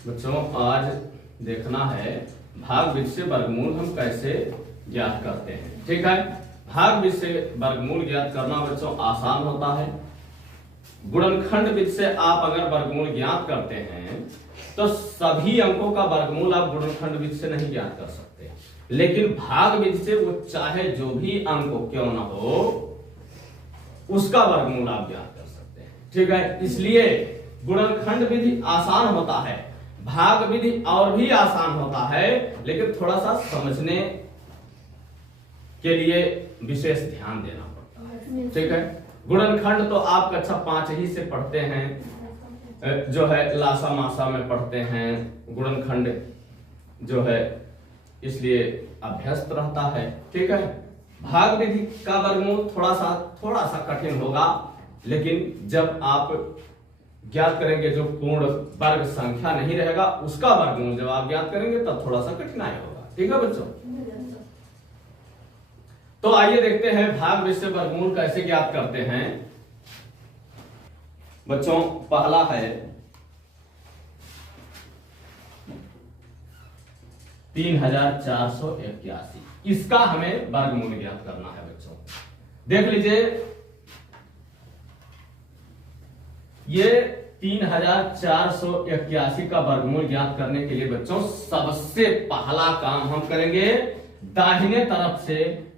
बच्चों आज देखना है भाग विधि से वर्गमूल हम कैसे ज्ञात करते हैं। ठीक है, भाग विधि से वर्गमूल ज्ञात करना बच्चों आसान होता है। गुणनखंड विधि से आप अगर वर्गमूल ज्ञात करते हैं तो सभी अंकों का वर्गमूल आप गुणनखंड विधि से नहीं ज्ञात कर सकते, लेकिन भाग विधि से वो चाहे जो भी अंक क्यों ना हो उसका वर्गमूल आप ज्ञात कर सकते हैं। ठीक है, इसलिए गुणनखंड विधि आसान होता है, भाग विधि और भी आसान होता है, लेकिन थोड़ा सा समझने के लिए विशेष ध्यान देना पड़ता है। ठीक है, गुणनखंड तो आप कक्षा 5 ही से पढ़ते हैं, जो है लासा मासा में पढ़ते हैं गुणनखंड जो है, इसलिए अभ्यस्त रहता है। ठीक है, भाग विधि का वर्गमूल थोड़ा सा कठिन होगा, लेकिन जब आप ज्ञात करेंगे जो पूर्ण वर्ग संख्या नहीं रहेगा उसका वर्गमूल जब आप ज्ञात करेंगे तब थोड़ा सा कठिनाई होगा। ठीक है बच्चों, तो आइए देखते हैं भाग विधि से वर्गमूल कैसे ज्ञात करते हैं। बच्चों पहला है 3481, इसका हमें वर्गमूल ज्ञात करना है। बच्चों देख लीजिए, ये 3481 का वर्गमूल ज्ञात करने के लिए बच्चों सबसे पहला काम हम करेंगे, दाहिने तरफ से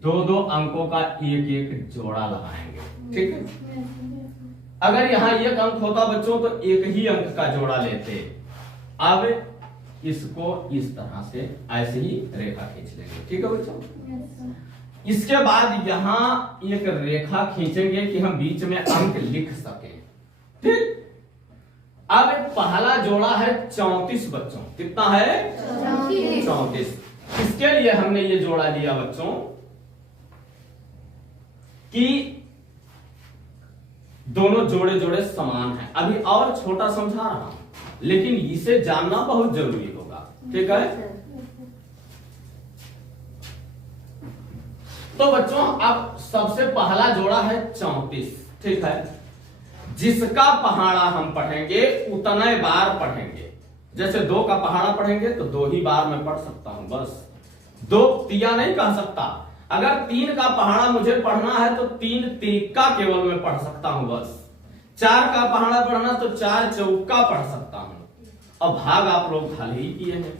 दो अंकों का एक जोड़ा लगाएंगे। ठीक है, अगर यहां एक अंक होता बच्चों तो एक ही अंक का जोड़ा लेते। अब इसको इस तरह से ऐसे ही रेखा खींच लेंगे। ठीक है बच्चों, इसके बाद यहां एक रेखा खींचेंगे कि हम बीच में अंक लिख सके। ठीक, अब पहला जोड़ा है 34 बच्चों, कितना है 34। इसके लिए हमने ये जोड़ा लिया बच्चों कि दोनों जोड़े जोड़े समान हैं। अभी और छोटा समझा रहा हूं, लेकिन इसे जानना बहुत जरूरी होगा। ठीक है, तो बच्चों अब सबसे पहला जोड़ा है 34। ठीक है, जिसका पहाड़ा हम पढ़ेंगे उतने बार पढ़ेंगे। जैसे 2 का पहाड़ा पढ़ेंगे तो 2 ही बार मैं पढ़ सकता हूं, बस 2 तिया नहीं कह सकता। अगर 3 का पहाड़ा मुझे पढ़ना है तो 3 तिक्का केवल मैं पढ़ सकता हूं बस। 4 का पहाड़ा पढ़ना तो 4 चौका पढ़ सकता हूं। और भाग आप लोग खाली ही किए हैं।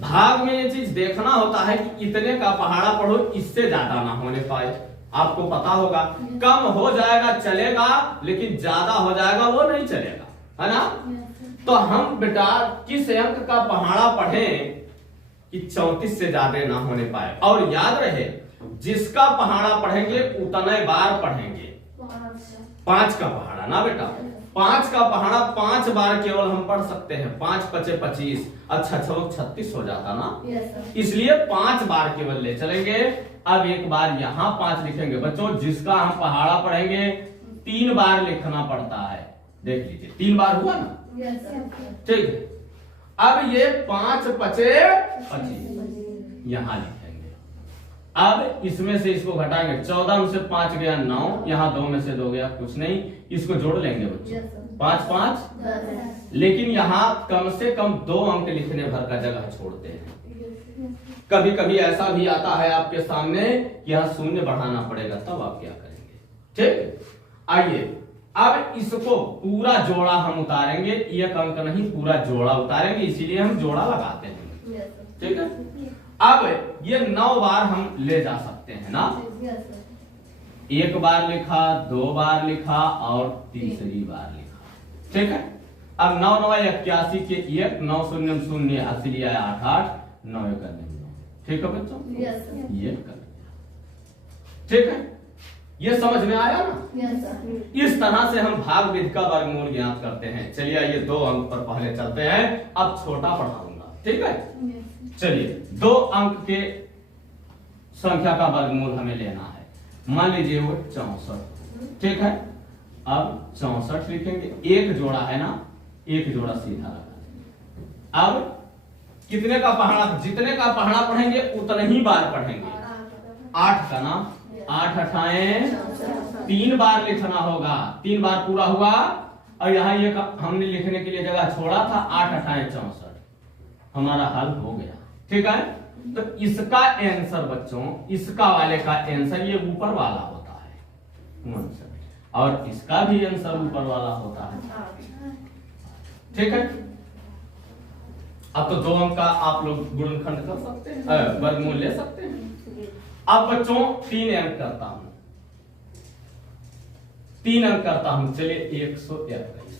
भाग में ये चीज देखना होता है कि इतने का पहाड़ा पढ़ो, इससे ज्यादा ना होने पाए। आपको पता होगा कम हो जाएगा चलेगा, लेकिन ज्यादा हो जाएगा वो नहीं चलेगा, है ना। तो हम बेटा किस अंक का पहाड़ा पढ़ें कि 34 से ज्यादा ना होने पाए। और याद रहे, जिसका पहाड़ा पढ़ेंगे उतने बार पढ़ेंगे। 5 का पहाड़ा ना बेटा, 5 का पहाड़ा 5 बार केवल हम पढ़ सकते हैं। 5 पचे 25, अच्छा 36 हो जाता ना, इसलिए 5 बार केवल ले चलेंगे। अब एक बार यहां 5 लिखेंगे बच्चों, जिसका हम पहाड़ा पढ़ेंगे 3 बार लिखना पड़ता है। देख लीजिए 3 बार हुआ ना। ठीक है, अब ये 5 पचे 25 यहां लिखेंगे। अब इसमें से इसको घटाएंगे, 14 में से 5 गया 9, यहां 2 में से 2 गया कुछ नहीं, इसको जोड़ लेंगे बच्चों 5 5 10। लेकिन यहां कम से कम 2 अंक लिखने भर का जगह छोड़ते हैं। कभी कभी ऐसा भी आता है आपके सामने, यहां शून्य बढ़ाना पड़ेगा, तब आप क्या करेंगे। ठीक, आइए अब इसको पूरा जोड़ा हम उतारेंगे, एक अंक नहीं पूरा जोड़ा उतारेंगे, इसीलिए हम जोड़ा लगाते हैं। ठीक है, अब ये 9 बार हम ले जा सकते हैं ना। 1 बार लिखा, 2 बार लिखा और तीसरी बार लिखा। ठीक है, अब 9 9 81 के 1, 9 0 0 80 8 8 9 1 9। ठीक है बच्चों, ये कर लिया। ठीक है, ये समझ में आया ना। इस तरह से हम भाग विधि का वर्गमूल ज्ञात करते हैं। चलिए ये 2 अंक पर पहले चलते हैं, अब छोटा पढ़ाऊंगा। ठीक है, चलिए 2 अंक के संख्या का वर्गमूल हमें लेना है। मान लीजिए वो 64। ठीक है, अब 64 लिखेंगे, एक जोड़ा है ना, एक जोड़ा सीधा लगा। अब कितने का पहाड़ा, जितने का पहाड़ा पढ़ेंगे उतने ही बार पढ़ेंगे। 8 का ना, 8 अठाए 3 बार लिखना होगा। 3 बार पूरा हुआ, और यहाँ ये हमने लिखने के लिए जगह छोड़ा था 8 8 64, हमारा हल हो गया। ठीक है, तो इसका आंसर बच्चों, इसका वाले का आंसर ये ऊपर वाला होता है 59, और इसका भी आंसर ऊपर वाला होता है। ठीक है, अब तो 2 अंक का आप लोग गुणनखंड कर सकते हैं, वर्गमूल ले सकते हैं। अब बच्चों 3 अंक करता हूं, 3 अंक करता हूं। चलिए 121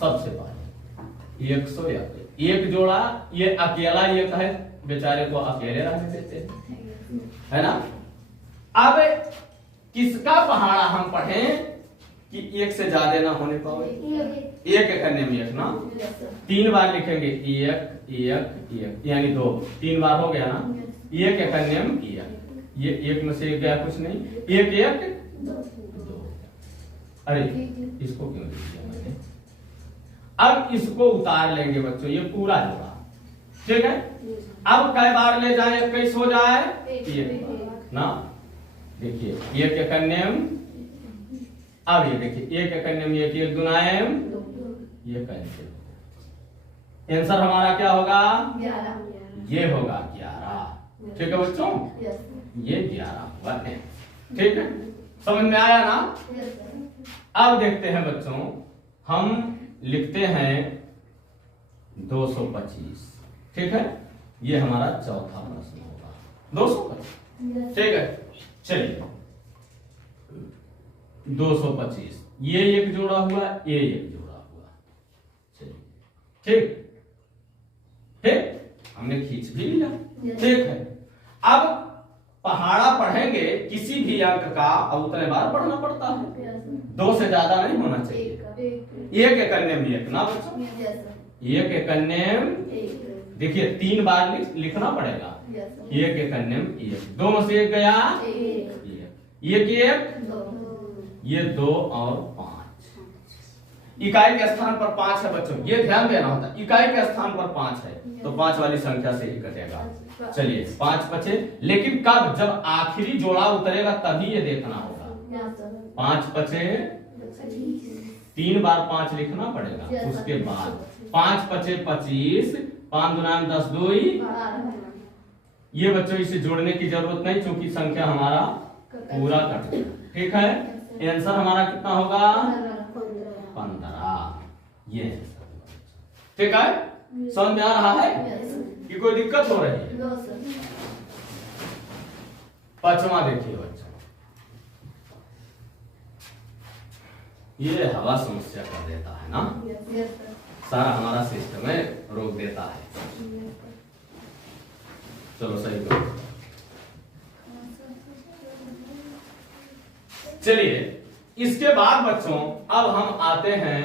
सबसे पहले 121 एक जोड़ा, ये अकेला एक है, बेचारे को अकेले रहने देते हैं, है ना। अब किसका पहाड़ा हम पढ़ें कि एक से ज्यादा ना होने पाए, एक करने में एक ना, 3 बार लिखेंगे एक एक एक यानी 2, 3 बार हो गया ना, एक करने में एक, ये एक में से एक गया, कुछ नहीं, एक एक 2। अरे इसको क्यों लिख दिया मैंने। अब इसको उतार लेंगे बच्चों, ये पूरा जोड़ा। ठीक है, अब कई बार ले जाए, 21 हो जाए, एक ना, देखिए एक कन्यम, अब ये देखिए एक कन्यम, एक एक दुनायम, ये कैंसिल। आंसर हमारा क्या होगा, 11, ये होगा 11। ठीक है बच्चों, ये 11 हुआ है। ठीक है, समझ में आया ना। अब देखते हैं बच्चों, हम लिखते हैं 225। ठीक है, ये हमारा चौथा प्रश्न होगा 225। ठीक है, चलिए 225, ये एक जोड़ा हुआ, ये एक जोड़ा हुआ। चलिए ठीक, ठीक हमने खींच भी लिया। ठीक है, अब पहाड़ा पढ़ेंगे किसी भी अंक का, अब उतने बार पढ़ना पड़ता है, 2 से ज्यादा नहीं होना चाहिए। एक करने में एक ना बच्चों, एक करने में देखिए 3 बार लिखना पड़ेगा, एक करने में एक, 2 में से एक गया, एक एक, ये 2 और 5, इकाई के स्थान पर 5 है बच्चों, ये ध्यान देना होता है, इकाई के स्थान पर 5 है तो 5 वाली संख्या से ही कटेगा। चलिए 5 बचे, लेकिन कब, जब आखिरी जोड़ा उतरेगा तभी ये देखना होगा। 5 बचे, 3 बार 5 लिखना पड़ेगा, उसके बाद 5 बचे 25, 5 दुना 10 2, ये बच्चों इसे जोड़ने की जरूरत नहीं क्योंकि संख्या हमारा पूरा कट गया। ठीक है, आंसर हमारा कितना होगा, 15, ये आंसर होगा। ठीक है, समझ में आ रहा है कि कोई दिक्कत हो रही है। 5वां देखिए बच्चों, ये हवा समस्या कर देता है ना, सारा हमारा सिस्टम में रोक देता है। चलो सही करो। चलिए इसके बाद बच्चों अब हम आते हैं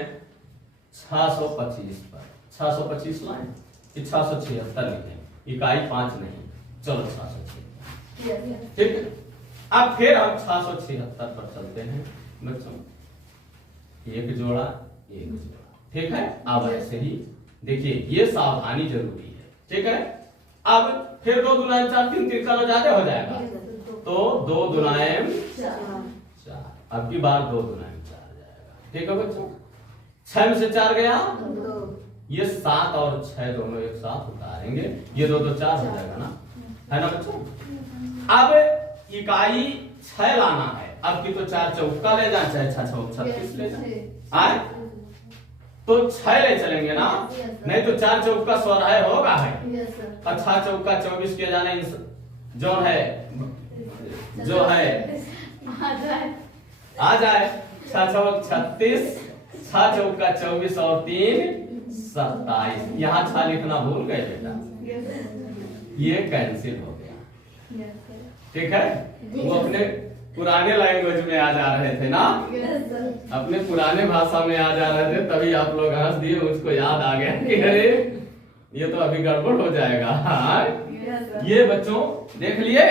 625 पर। 625 लाइन, 676 लिखें, इकाई 5 नहीं, चलो 676। ठीक है, अब फिर हम 676 पर चलते हैं बच्चों, एक जोड़ा एक जोड़ा। ठीक है, अब ऐसे ही देखिए, ये सावधानी जरूरी है। ठीक है, अब फिर 2 दुनायम 4, 3 तिरका ज्यादा हो जाएगा तो 2 दुनायम 4, अब की बार 2 दुनायम 4 जाएगा। ठीक है बच्चों, 6 में से 4 गया, ये 7 और 6 दोनों एक साथ उतारेंगे, ये 2 2 4 हो जाएगा ना, है ना बच्चों। अब इकाई 6 लाना है, अब की तो 4 चौका ले जाए, चाहे 6 6 36 ले जाए, आए तो 6 ले चलेंगे ना, नहीं तो 4 चौका 16 होगा है, और 6 चौका 24 के जाने जो है आ जाए, 6 चौक 36, 6 चौका 24 और 3 27। यहाँ 6 लिखना भूल गए बेटा, ये कैंसिल हो गया। ठीक है, वो अपने पुराने लैंग्वेज में आ जा रहे थे ना, अपने पुराने भाषा में आ जा रहे थे, तभी आप लोग हंस दिए, मुझको याद आ गया कि अरे ये तो अभी गड़बड़ हो जाएगा। ये बच्चों देख लिए।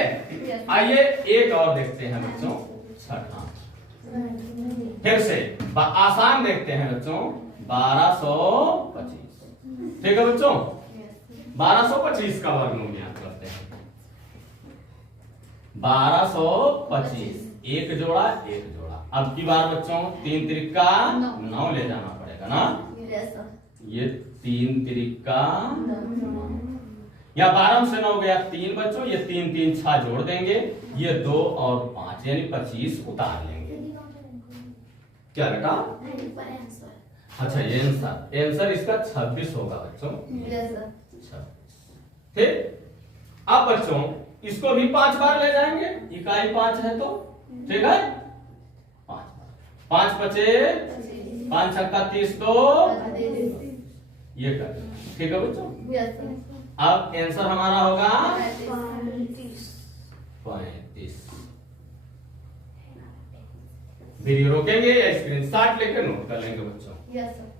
आइए एक और देखते हैं बच्चों, 6ठा फिर से आसान देखते हैं बच्चों, 1225। ठीक है बच्चों, 1225 का वर्गमूल याद करते हैं। 1225, एक जोड़ा एक जोड़ा। अब की बार बच्चों 3 तिरिका 9 ले जाना पड़ेगा। जाएगा ना। Yes sir. ये 3 त्रिका या 12 से 9 गया 3 बच्चों, ये 3 3 6 जोड़ देंगे, ये 2 और 5 यानी 25 उतार लेंगे। क्या बेटा? अच्छा ये आंसर इसका 26 होगा बच्चों। Yes sir. 26। ठीक, अब बच्चों इसको भी 5 बार ले जाएंगे, इकाई 5 है तो ठीक है 5 बार। 5 पचे 5 छक्का 30 तो ये कर, ठीक है बच्चों। Yes sir. अब आंसर हमारा होगा 35। वीडियो रोकेंगे या स्क्रीनशॉट लेकर नोट कर लेंगे बच्चों। Yes sir.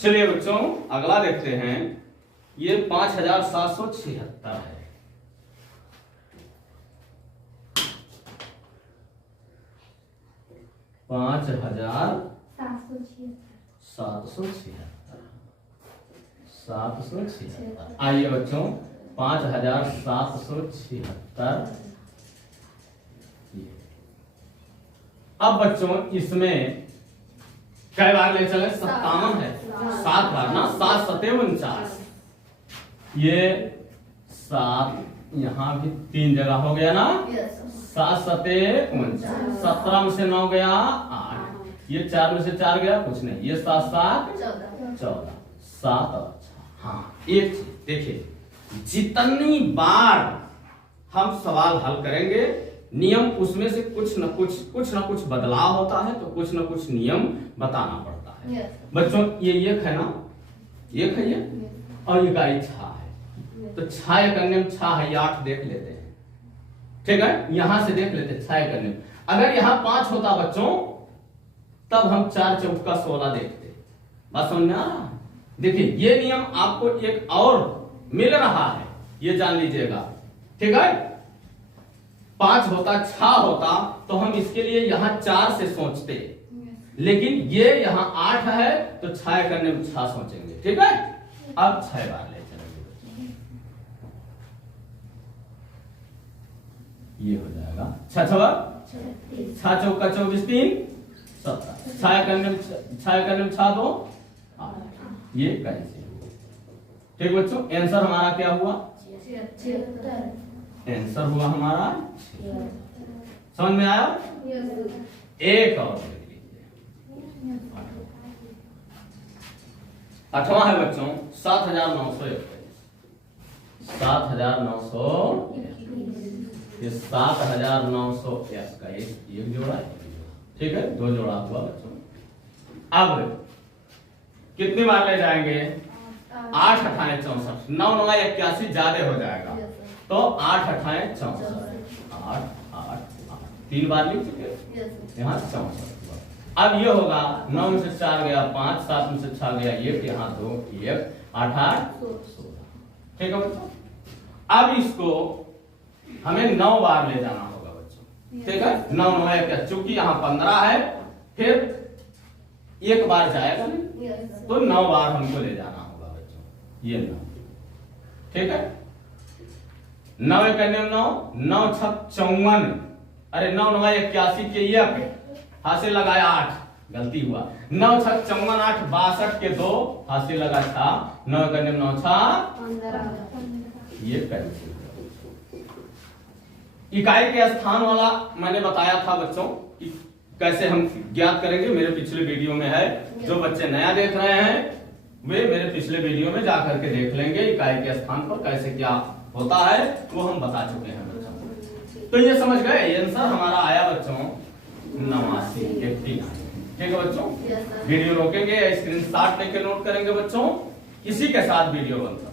चलिए बच्चों अगला देखते हैं, ये 5776 है। पांच हजार 776। आइए बच्चों 5776। अब बच्चों इसमें कई बार ले चले? 57 है, 7 बार ना, 7 सते 49। ये 7 यहाँ भी 3 जगह हो गया ना। Yes sir. 7 सते 49, 17 में से 9 गया 8, ये 4 में से 4 गया कुछ नहीं, ये 7 7 14, 7 और 6। हाँ एक चीज देखिए, जितनी बार हम सवाल हल करेंगे नियम उसमें से कुछ न कुछ बदलाव होता है, तो कुछ न कुछ नियम बताना पड़ता है। यस बच्चों ये एक है ना, एक है ये, और ये गाय 6 है, तो 6 करने में 6 है, 8 देख लेते हैं, ठीक है यहां से देख लेते हैं 6 करने में। अगर यहाँ 5 होता बच्चों तब हम 4 चौका 16 देखते। बात समझ में आ रहा है? देखिए ये नियम आपको एक और मिल रहा है, ये जान लीजिएगा, ठीक है। 5 होता 6 होता तो हम इसके लिए यहाँ 4 से सोचते, लेकिन ये यहाँ 8 है तो 6 करने में 6 सोचेंगे, ठीक है। अब 6 बार ले चलेंगे, ये हो जाएगा 6 छवा 6 चौका 24 3 17, 6 करने में 6 दो 8, ये कैसे। ठीक बच्चों आंसर हमारा क्या हुआ? 76। आंसर हुआ हमारा, समझ में आया? एक और लिख लीजिए, 8वां है बच्चों 7921। 7921, ये 7901 का एक जोड़ा है, ठीक है 2 जोड़ा हुआ बच्चों। अब कितनी बार ले जाएंगे? 8 अठाए 64, 9 9 81 ज्यादा हो जाएगा, तो 8 अठाए 64, 8 8 8 3 बार लिख चुके, यहाँ 64 हुआ। अब ये होगा 9 में से 4 गया 5, 7 में से 6 गया 1, यहाँ 2 1, 8 8 16, ठीक है बच्चों। अब इसको हमें 9 बार ले जाना होगा बच्चों, ठीक है 9 9 1, चूंकि यहाँ 15 है फिर एक बार जाएगा नहीं, तो 9 बार हमको ले जाना होगा बच्चों, ये 9, ठीक है। 9 करने में 9 9 6 54, अरे 9 9 81 के 1 हाथ से लगाया 8, गलती हुआ, 9 6 54 8 62 के 2 हाथ से लगा 6, 9 करने में 9 6 ये कैंसिल। इकाई के स्थान वाला मैंने बताया था बच्चों कि कैसे हम ज्ञात करेंगे, मेरे पिछले वीडियो में है। जो बच्चे नया देख रहे हैं वे मेरे पिछले वीडियो में जाकर के देख लेंगे इकाई के स्थान पर कैसे क्या होता है, वो हम बता चुके हैं बच्चों। तो ये समझ गए, आंसर हमारा आया बच्चों 89। ठीक है बच्चों, वीडियो रोकेंगे या स्क्रीनशॉट लेके नोट करेंगे बच्चों, इसी के साथ वीडियो बंद।